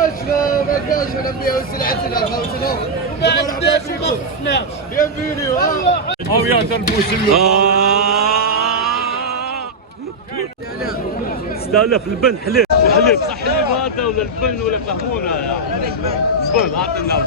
ما كاش نبيعوا سلعتنا خوتنا ما عندناش ما خصناش بيانفينيو او يا تربوسلو استهلا في البن حليب صح حليب هذا ولا البن ولا فهمونا البن عطينا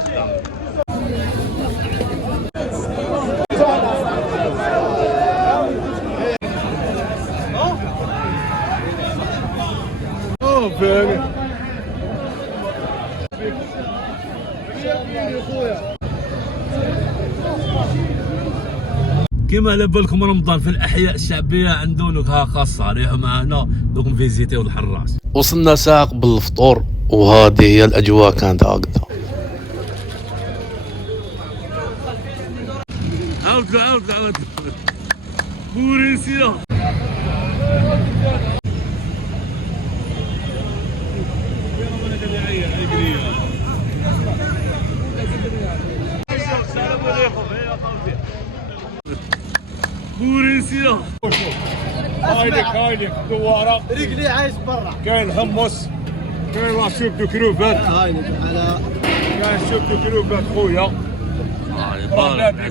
كما على بالكم رمضان في الاحياء الشعبيه عندنا نكهه خاصه. ريحوا معنا دوك نفيزيتيو الحراس. وصلنا ساعة قبل الفطور وهذه هي الاجواء كانت هكذا. عاود بوريسيا بوريسيا هايلك دواره رجلي عايش برا كاين حمص كاين راشوك دو كروفات هايلك على كاين شوك دو كروفات خويا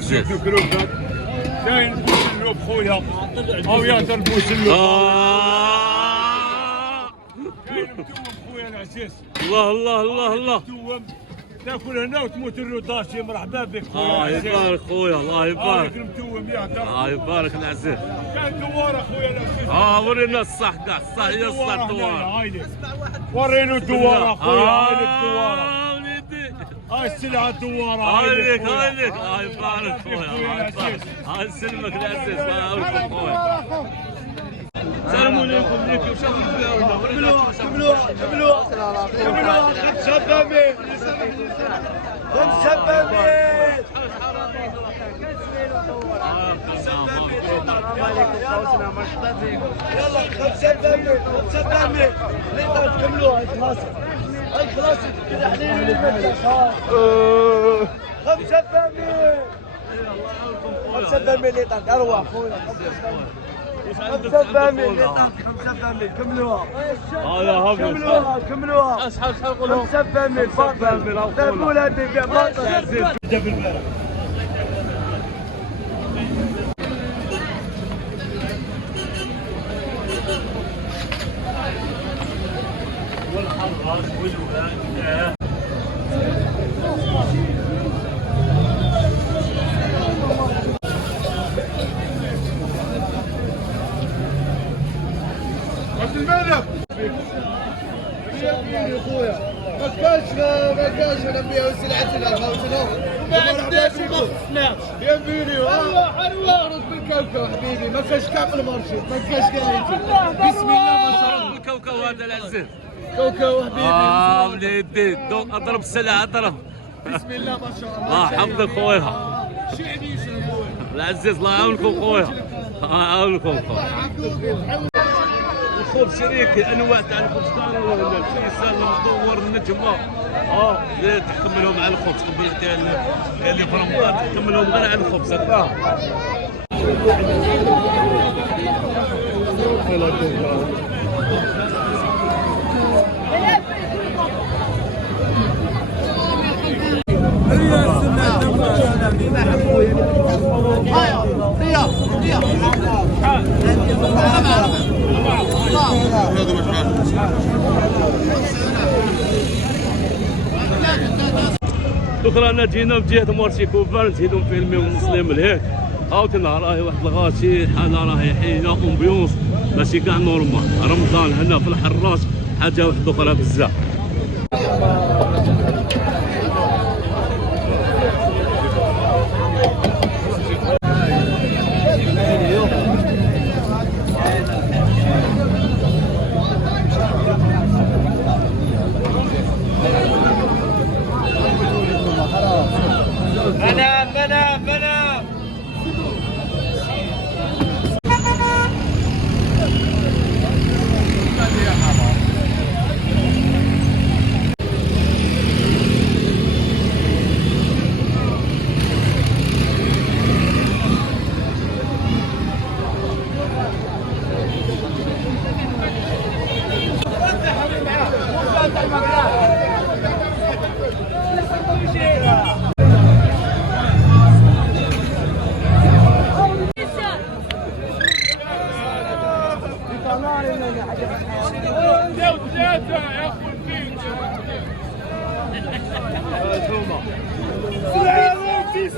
شوك دو كروفات كاين بوسلوب خويا او يا البوسلوب كاين متوم خويا العزيز الله متوم تاكل هنا وتموت الروداشي. مرحبا بك خويا يبارك خويا الله يبارك المتوم يا الله يبارك العزيز. كاين دواره خويا العزيز ورينا الصح كاع الصح هي الصح الدواره. ورينا الدواره خويا هاي الدواره وليدي هاي السلعه الدواره هاي لك الله يبارك خويا هاي سلمك العزيز الله يبارك خويا. السلام عليكم ليك كملوا شبابين يلا 5 كملوا هاي خلاص كده حليل 5 لتر اروح خويا 5 كملوها كملوها شحال نقولوا 5 فاميل دابول هذيك باطل والحراس والولاد الملك يا خويا ما كاش نبيعوا سلعتنا خوتنا ما عندناش ما خصناش بيانفينيو حلوه بالكاوكاو حبيبي ما كاش كاع في المارشي ما كاش كاع بسم الله ما شاء الله. الكاوكاو هذا العزيز كاوكاو حبيبي وليدي اضرب السلعه اضرب بسم الله ما شاء الله. الله يحفظك خويا شعبي يشربوه العزيز. الله يعاونكم خويا الله يعاونكم خويا. الخبز شريك انواع تاع الخبز كانوا الفيصل المدور النجمه تحكملهم على الخبز قبل كاين اللي في رمضان تحكملهم غير على الخبز دوك رانا جينا من جهه مارشي كوفر نزيدو نفيلميو المسلم لهيك عاوتاني راهي واحد الغاشي حاله راهي حيله امبيونس ماشي كاع نورمال. رمضان هنا في الحراس حاجه واحده اخرى بزاف. بلا سلامتي